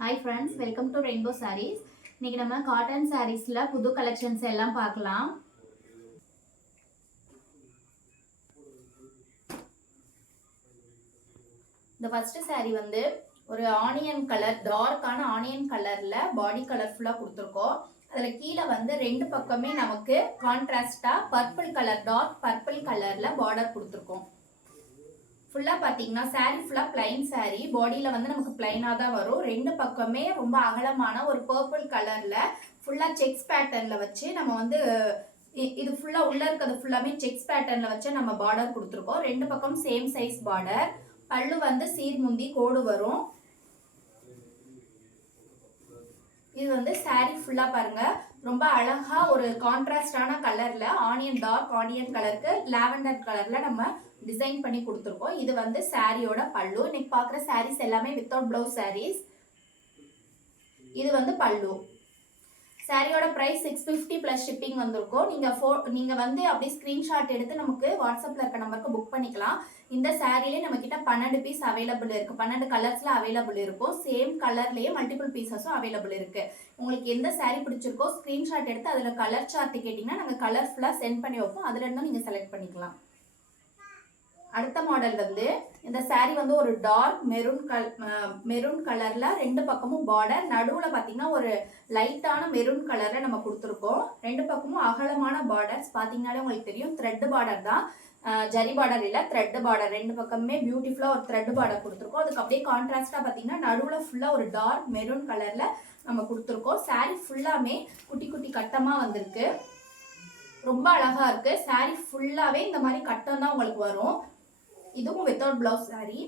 Hi friends welcome to rainbow sarees இன்றைக்கி நம்ம cotton சாரீஸில் புது கலெக்ஷன்ஸ் எல்லாம் பார்க்கலாம். இந்த ஃபஸ்ட்டு சாரீ வந்து ஒரு ஆனியன் கலர் டார்க்கான ஆனியன் கலரில் பாடி கலர்ஃபுல்லாக கொடுத்துருக்கோம். அதில் கீழே வந்து ரெண்டு பக்கமே நமக்கு கான்ட்ராஸ்டாக பர்பிள் கலர் டார்க் பர்பிள் கலரில் பார்டர் கொடுத்துருக்கோம். ஃபுல்லாக பார்த்தீங்கன்னா சாரீ ஃபுல்லாக பிளைன் சாரீ பாடியில் வந்து நமக்கு பிளைனாக தான் வரும். ரெண்டு பக்கமே ரொம்ப அகலமான ஒரு பர்பிள் கலரில் ஃபுல்லாக செக்ஸ் பேட்டர்னில் வச்சு நம்ம வந்து இது ஃபுல்லாக உள்ளே இருக்கிறது ஃபுல்லாமே செக்ஸ் பேட்டர்னில் வச்சு நம்ம பார்டர் கொடுத்துருக்கோம். ரெண்டு பக்கம் சேம் சைஸ் பார்டர் பல்லு வந்து சீர்முந்தி கோடு வரும். இது வந்து சாரீ ஃபுல்லாக பாருங்கள் ரொம்ப அழகா ஒரு கான்ட்ராஸ்டான கலர்ல ஆனியன் டார்க் ஆனியன் கலருக்கு லாவெண்டர் கலர்ல நம்ம டிசைன் பண்ணி கொடுத்துருக்கோம். இது வந்து சாரியோட பல்லு. இன்னைக்கு பாக்குற சாரீஸ் எல்லாமே வித்தவுட் பிளவுஸ் சாரீஸ் இது வந்து பல்லு. சாரியோட price six fifty plus shipping வந்திருக்கும். நீங்கள் ஃபோ நீங்கள் வந்து அப்படியே ஸ்க்ரீன்ஷாட் எடுத்து நமக்கு வாட்ஸ்அப்பில் இருக்க நம்பருக்கு புக் பண்ணிக்கலாம். இந்த சாரிலே நம்ம கிட்ட பன்னெண்டு பீஸ் அவைலபிள் இருக்குது பன்னெண்டு கலர்ஸில் அவைலபிள் இருக்கும். சேம் கலர்லேயே மல்டிபிள் பீசஸும் அவைலபிள் இருக்குது உங்களுக்கு எந்த saree பிடிச்சிருக்கோ ஸ்க்ரீன்ஷாட் எடுத்து அதில் கலர் சார்ட் கேட்டிங்கன்னா நாங்கள் கலர் ஃபுல்லாக சென்ட் பண்ணி வைப்போம். அதுலேருந்தும் இருந்தும் செலக்ட் பண்ணிக்கலாம். அடுத்த மாடல் வந்து இந்த சாரீ வந்து ஒரு டார்க் மெரூன் கல் மெரூன் கலரில் ரெண்டு பக்கமும் பார்டர் நடுவில் பார்த்தீங்கன்னா ஒரு லைட்டான மெரூன் கலரில் நம்ம கொடுத்துருக்கோம். ரெண்டு பக்கமும் அகலமான பார்டர்ஸ் பார்த்தீங்கனாலே உங்களுக்கு தெரியும் த்ரெட்டு பார்டர் தான். ஜரி பார்டர் இல்லை த்ரெட்டு பார்டர் ரெண்டு பக்கமுமே பியூட்டிஃபுல்லாக ஒரு த்ரெட் பார்டர் கொடுத்துருக்கோம். அதுக்கு அப்படியே கான்ட்ராஸ்டாக பார்த்தீங்கன்னா நடுவில் ஃபுல்லாக ஒரு டார்க் மெரூன் கலரில் நம்ம கொடுத்துருக்கோம். சாரீ ஃபுல்லாமே குட்டி குட்டி கட்டமாக வந்திருக்கு. ரொம்ப அழகாக இருக்குது சாரீ ஃபுல்லாகவே இந்த மாதிரி கட்டம் தான் உங்களுக்கு வரும். இதுவும் வித்தவுட் பிளவுஸ் saree.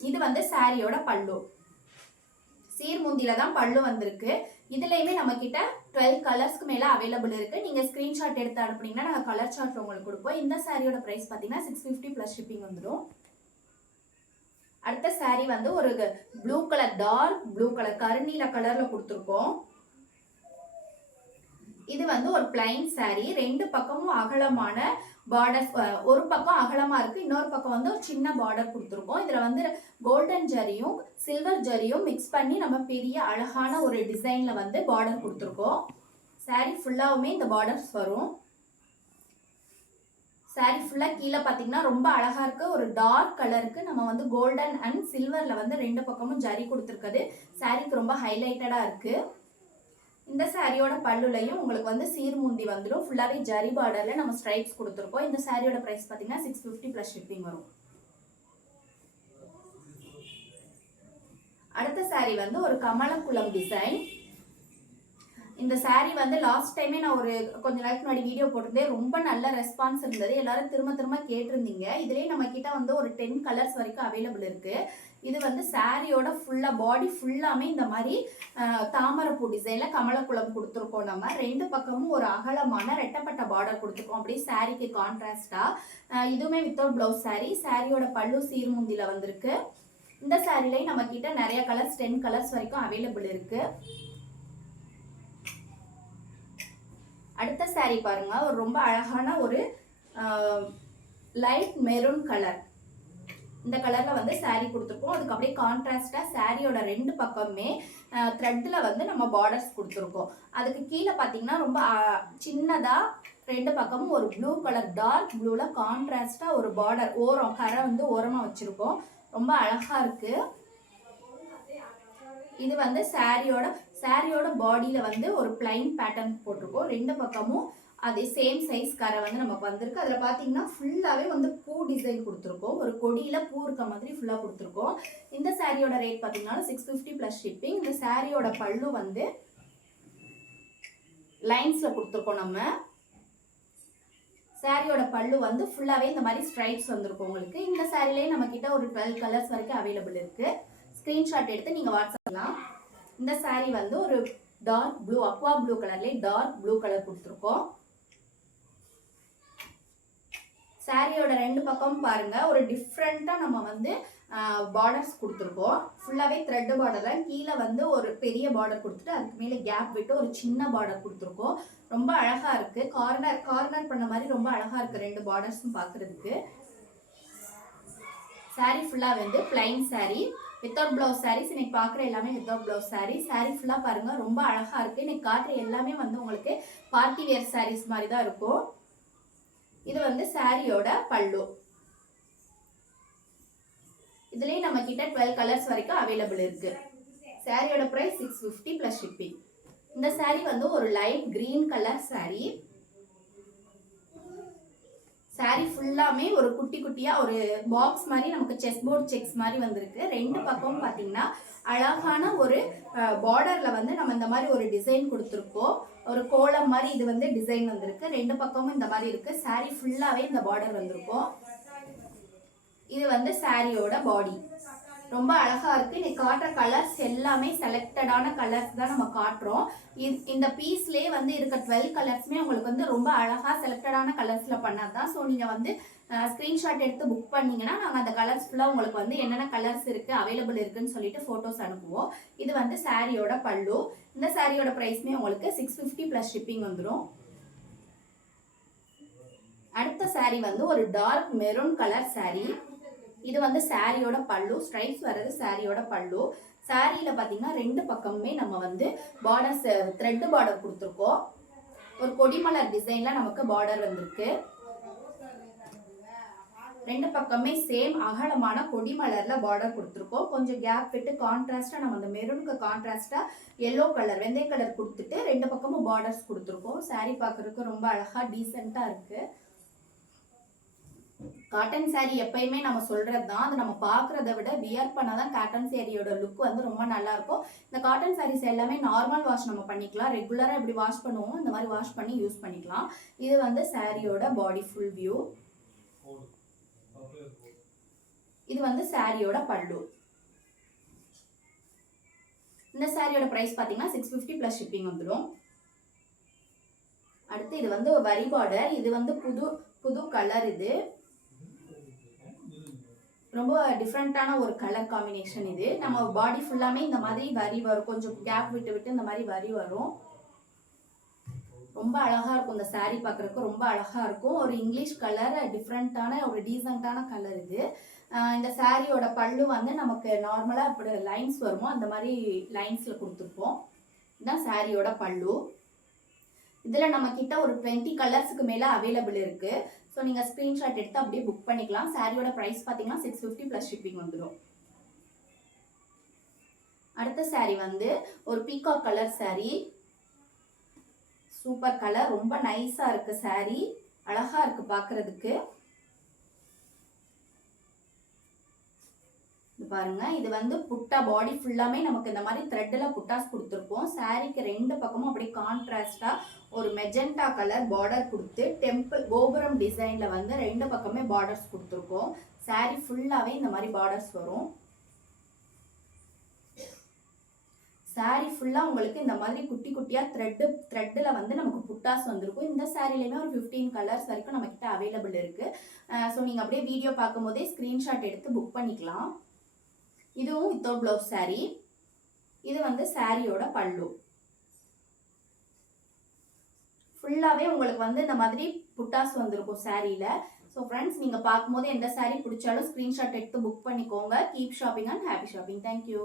இது வந்து சாரியோட பல்லு. சீர்முந்தில தான் பல்லு வந்திருக்கு. இதுலேயுமே நம்ம கிட்ட டுவெல் கலர்ஸ்க்கு மேலே அவைலபிள் இருக்கு. நீங்கள் ஸ்க்ரீன்ஷாட் எடுத்து அனுப்புனீங்கன்னா நாங்கள் கலர் சார்ட் உங்களுக்கு கொடுப்போம். இந்த சாரியோட ப்ரைஸ் பார்த்தீங்கன்னா சிக்ஸ் ஃபிஃப்டி ப்ளஸ் ஷிப்பிங் வந்துடும் அடுத்த saree வந்து ஒரு blue colour dark blue colour கருநீல கலரில் கொடுத்துருக்கோம். இது வந்து ஒரு பிளைன் saree. ரெண்டு பக்கமும் அகலமான பார்டர்ஸ் ஒரு பக்கம் அகலமாக இருக்குது இன்னொரு பக்கம் வந்து ஒரு சின்ன பார்டர் கொடுத்துருக்கோம். இதில் வந்து கோல்டன் ஜரியும் சில்வர் ஜரியும் மிக்ஸ் பண்ணி நம்ம பெரிய அழகான ஒரு டிசைனில் வந்து பார்டர் கொடுத்துருக்கோம். saree ஃபுல்லாகவுமே இந்த பார்டர்ஸ் வரும். saree ஃபுல்லாக கீழே பார்த்தீங்கன்னா ரொம்ப அழகாக இருக்க ஒரு டார்க் கலருக்கு நம்ம வந்து கோல்டன் அண்ட் சில்வரில் வந்து ரெண்டு பக்கமும் ஜரி கொடுத்துருக்குது. சாரிக்கு ரொம்ப ஹைலைட்டடாக இருக்குது இந்த சாரியோட பல்லுலையும் உங்களுக்கு வந்து சீர்முந்தி வந்துடும் ஃபுல்லாகவே ஜரி பார்டரில் நம்ம ஸ்ட்ரைப்ஸ் கொடுத்துருக்கோம். இந்த சாரியோட ப்ரைஸ் பார்த்தீங்கன்னா சிக்ஸ் ஃபிஃப்டி ப்ளஸ் ஷிப்பிங் வரும். அடுத்த சாரி வந்து ஒரு கமலக்குளம் டிசைன் இந்த சாரீ வந்து லாஸ்ட் டைமே நான் ஒரு கொஞ்ச நாளைக்கு முன்னாடி வீடியோ போட்டிருந்தேன். ரொம்ப நல்ல ரெஸ்பான்ஸ் இருந்தது. எல்லாரும் திரும்ப திரும்ப கேட்டிருந்தீங்க. இதுலயே நம்ம கிட்ட வந்து ஒரு டென் கலர்ஸ் வரைக்கும் அவைலபிள் இருக்கு. இது வந்து சாரியோட ஃபுல்லா பாடி ஃபுல்லாமே இந்த மாதிரி தாமரைப்பூ டிசைன்ல கமலக்குளம் கொடுத்துருக்கோம் நம்ம. ரெண்டு பக்கமும் ஒரு அகலமான ரெட்டப்பட்ட பார்டர் கொடுத்துருக்கோம். அப்படியே சாரிக்கு கான்ட்ராஸ்டா இதுவுமே வித்தவுட் பிளவுஸ் saree. சாரியோட பல்லு சீர்முந்தில வந்திருக்கு. இந்த சாரிலையும் நம்ம கிட்ட நிறைய கலர்ஸ் டென் கலர்ஸ் வரைக்கும் அவைலபிள் இருக்கு. அடுத்த பாருங்கள் பாருங்க. ஒரு ரொம்ப அழகான ஒரு லைட் மெரூன் கலர் இந்த கலரில் வந்து saree கொடுத்துருக்கோம். அதுக்கு அப்படியே கான்ட்ராஸ்டாக சாரியோட ரெண்டு பக்கமுமே த்ரெட்டில் வந்து நம்ம பார்டர்ஸ் கொடுத்துருக்கோம். அதுக்கு கீழே பார்த்தீங்கன்னா ரொம்ப சின்னதாக ரெண்டு பக்கமும் ஒரு ப்ளூ கலர் டார்க் ப்ளூவில் கான்ட்ராஸ்டாக ஒரு பார்டர் ஓரம் கரை வந்து ஓரமாக வச்சுருக்கோம். ரொம்ப அழகாக இருக்குது இது வந்து சாரியோட சாரியோட பாடியில் வந்து ஒரு பிளைன் பேட்டர்ன் போட்டிருக்கோம். ரெண்டு பக்கமும் அதே சேம் சைஸ் கரை வந்து நமக்கு வந்திருக்கு. அதில் பார்த்தீங்கன்னா ஃபுல்லாகவே வந்து பூ டிசைன் கொடுத்துருக்கோம். ஒரு கொடியில் பூ இருக்க மாதிரி ஃபுல்லாக கொடுத்துருக்கோம். இந்த சாரியோட ரேட் பார்த்தீங்கன்னா சிக்ஸ் ஃபிஃப்டி ப்ளஸ் ஷிப்பிங் இந்த சாரியோட பல்லு வந்து லைன்ஸில் கொடுத்துருக்கோம் நம்ம. சாரியோட பல்லு வந்து ஃபுல்லாகவே இந்த மாதிரி ஸ்ட்ரைப்ஸ் வந்திருக்கும் உங்களுக்கு. இந்த சாரிலேயே நம்ம ஒரு டுவெல் கலர்ஸ் வரைக்கும் அவைலபிள் இருக்குது ஸ்க்ரீன்ஷாட் எடுத்து நீங்கள் வாட்ஸ்அப்லாம் இந்த saree வந்து ஒரு டார்க் ப்ளூ அக்வா ப்ளூ கலர்லேயே டார்க் ப்ளூ கலர் கொடுத்துருக்கோம். சாரியோட ரெண்டு பக்கம் பாருங்க. ஒரு டிஃப்ரெண்ட்டாக நம்ம வந்து பார்டர்ஸ் கொடுத்துருக்கோம். ஃபுல்லாகவே த்ரெட் பார்டர் தான் கீழே வந்து ஒரு பெரிய பார்டர் கொடுத்துட்டு அதுக்கு மேலே கேப் விட்டு ஒரு சின்ன பார்டர் கொடுத்துருக்கோம். ரொம்ப அழகாக இருக்குது கார்னர் கார்னர் பண்ண மாதிரி ரொம்ப அழகாக இருக்குது ரெண்டு பார்டர்ஸும் பார்க்கறதுக்கு சாரீ ஃபுல்லாக வந்து plain saree without blouse sarees இன்னைக்கு பார்க்குற எல்லாமே வித்தவுட் ப்ளவுஸ் சாரீ சாரீ ஃபுல்லாக பாருங்கள் ரொம்ப அழகாக இருக்குது இன்னைக்கு காட்டுற எல்லாமே வந்து உங்களுக்கு பார்ட்டி வேர் சாரீஸ் மாதிரி தான் இருக்கும். இது வந்து சாரியோட பல்லு. இதுலேயும் நம்ம கிட்ட டுவெல் கலர்ஸ் வரைக்கும் அவைலபிள் இருக்குது சாரியோட price six fifty plus shipping இந்த சாரீ வந்து ஒரு light green colour saree saree ஃபுல்லாமே ஒரு குட்டி குட்டியா ஒரு பாக்ஸ் மாதிரி நமக்கு செஸ் போர்ட் செக்ஸ் மாதிரி வந்திருக்கு. ரெண்டு பக்கமும் பார்த்தீங்கன்னா அழகான ஒரு பார்டர்ல வந்து நம்ம இந்த மாதிரி ஒரு டிசைன் கொடுத்துருக்கோம். ஒரு கோலம் மாதிரி இது வந்து டிசைன் வந்திருக்கு. ரெண்டு பக்கமும் இந்த மாதிரி இருக்கு. saree ஃபுல்லாவே இந்த பார்டர் வந்திருக்கும். இது வந்து சாரியோட பாடி ரொம்ப அழகா இருக்கு. இன்னைக்கு காட்டுற கலர்ஸ் எல்லாமே செலக்டடான கலர்ஸ் தான் நம்ம காட்டுறோம். இந்த பீஸ்லயே வந்து இருக்க டுவெல் கலர்ஸ்மே உங்களுக்கு வந்து ரொம்ப அழகா செலக்டடான கலர்ஸ்ல பண்ணது தான் ஸோ நீங்க வந்து ஸ்க்ரீன்ஷாட் எடுத்து புக் பண்ணீங்கன்னா நாங்கள் அந்த கலர்ஸ் ஃபுல்லாக உங்களுக்கு வந்து என்னென்ன கலர்ஸ் இருக்குது அவைலபிள் இருக்குதுன்னு சொல்லிட்டு ஃபோட்டோஸ் அனுப்புவோம். இது வந்து சாரியோட பல்லு. இந்த சாரியோட ப்ரைஸ்மே உங்களுக்கு சிக்ஸ் ஃபிஃப்டி ப்ளஸ் ஷிப்பிங் வந்துடும் அடுத்த saree வந்து ஒரு டார்க் மெரூன் கலர் சாரீ. இது வந்து சாரியோட பல்லு ஸ்ட்ரைப்ஸ் வர்றது சாரியோட பல்லு. சாரியில பாத்தீங்கன்னா ரெண்டு பக்கமுமே நம்ம வந்து பார்டர்ஸ் த்ரெட்டு பார்டர் கொடுத்துருக்கோம். ஒரு கொடிமலர் டிசைன்ல நமக்கு பார்டர் வந்திருக்கு. ரெண்டு பக்கமே சேம் அகலமான கொடிமலர்ல பார்டர் கொடுத்துருக்கோம். கொஞ்சம் கேப் விட்டு கான்ட்ராஸ்டா நம்ம அந்த மெரூனுக்கு கான்ட்ராஸ்டா எல்லோ கலர் வெந்தய கலர் கொடுத்துட்டு ரெண்டு பக்கமும் பார்டர்ஸ் கொடுத்துருக்கோம். சாரி பார்க்கறதுக்கு ரொம்ப அழகா டீசெண்டா இருக்கு. காட்டன் சேரீ எப்பயுமே நம்ம சொல்கிறது தான் அது நம்ம பார்க்குறத விட வியர் பண்ணால் தான் காட்டன் சாரியோட லுக் வந்து ரொம்ப நல்லாயிருக்கும். இந்த காட்டன் சாரீஸ் எல்லாமே நார்மல் வாஷ் நம்ம பண்ணிக்கலாம். ரெகுலராக இப்படி வாஷ் பண்ணுவோம். இந்த மாதிரி வாஷ் பண்ணி யூஸ் பண்ணிக்கலாம். இது வந்து சாரியோட பாடி ஃபுல் வியூ இது வந்து சாரியோட பல்லு. இந்த சாரியோட ப்ரைஸ் பார்த்தீங்கன்னா சிக்ஸ் ஃபிஃப்டி ப்ளஸ் ஷிப்பிங் வந்துடும் அடுத்து இது வந்து வரி பார்டர் இது வந்து புது புது கலர் இது. ரொம்ப டிஃப்ரெண்ட்டான ஒரு கலர் காம்பினேஷன் இது. நம்ம பாடி ஃபுல்லாமே இந்த மாதிரி வரி வரும். கொஞ்சம் கேப் விட்டு விட்டு இந்த மாதிரி வரி வரும். ரொம்ப அழகாக இருக்கும் இந்த சாரீ பார்க்குறக்கு ரொம்ப அழகாக இருக்கும். ஒரு இங்கிலீஷ் கலர் டிஃப்ரெண்ட்டான ஒரு டீசெண்டான கலர் இது. இந்த சாரியோட பல்லு வந்து நமக்கு நார்மலாக இப்படி லைன்ஸ் வருமோ அந்த மாதிரி லைன்ஸில் கொடுத்துருப்போம். இதுதான் சாரியோட பல்லு. இதில் நம்ம கிட்ட ஒரு டுவெண்ட்டி கலர்ஸ்க்கு மேலே அவைலபிள் இருக்குது ஸோ நீங்கள் ஸ்க்ரீன்ஷாட் எடுத்து அப்படியே புக் பண்ணிக்கலாம். சாரியோட ப்ரைஸ் பார்த்தீங்கன்னா சிக்ஸ் ஃபிஃப்டி ப்ளஸ் ஷிப்பிங் வந்துடும் அடுத்த saree வந்து ஒரு peacock colour saree. Super colour ரொம்ப நைஸாக இருக்குது saree. அழகாக இருக்குது பார்க்குறதுக்கு பாருங்கள் பாருங்க. இது வந்து புட்டா பாடி ஃபுல்லாமே நமக்கு இந்த மாதிரி த்ரெட்டில் புட்டாஸ் கொடுத்துருப்போம். சாரீக்கு ரெண்டு பக்கமும் அப்படியே கான்ட்ராஸ்டா ஒரு மெஜெண்டா கலர் பார்டர் கொடுத்து டெம்பிள் கோபுரம் டிசைன்ல வந்து ரெண்டு பக்கமே பார்டர்ஸ் கொடுத்துருக்கோம். Saree ஃபுல்லாவே இந்த மாதிரி பார்டர்ஸ் வரும். Saree ஃபுல்லாக உங்களுக்கு இந்த மாதிரி குட்டி குட்டியாக த்ரெட்டு த்ரெட்டில் வந்து நமக்கு புட்டாஸ் வந்திருக்கும். இந்த சாரிலையுமே ஒரு ஃபிஃப்டீன் கலர்ஸ் வரைக்கும் நம்மக்கிட்ட அவைலபிள் இருக்குது ஸோ நீங்கள் அப்படியே வீடியோ பார்க்கும்போதே ஸ்க்ரீன்ஷாட் எடுத்து புக் பண்ணிக்கலாம். வித்தவுட் ப்ளவுஸ் சாரீ இது வந்து சாரியோட பல்லு. ஃபுல்லாகவே உங்களுக்கு வந்து இந்த மாதிரி புட்டாஸ் வந்திருக்கும் சாரியில் ஸோ ஃப்ரெண்ட்ஸ் நீங்கள் பார்க்கும்போது எந்த சாரீ பிடிச்சாலும் ஸ்க்ரீன்ஷாட் எடுத்து புக் பண்ணிக்கோங்க. Keep shopping and happy shopping thank you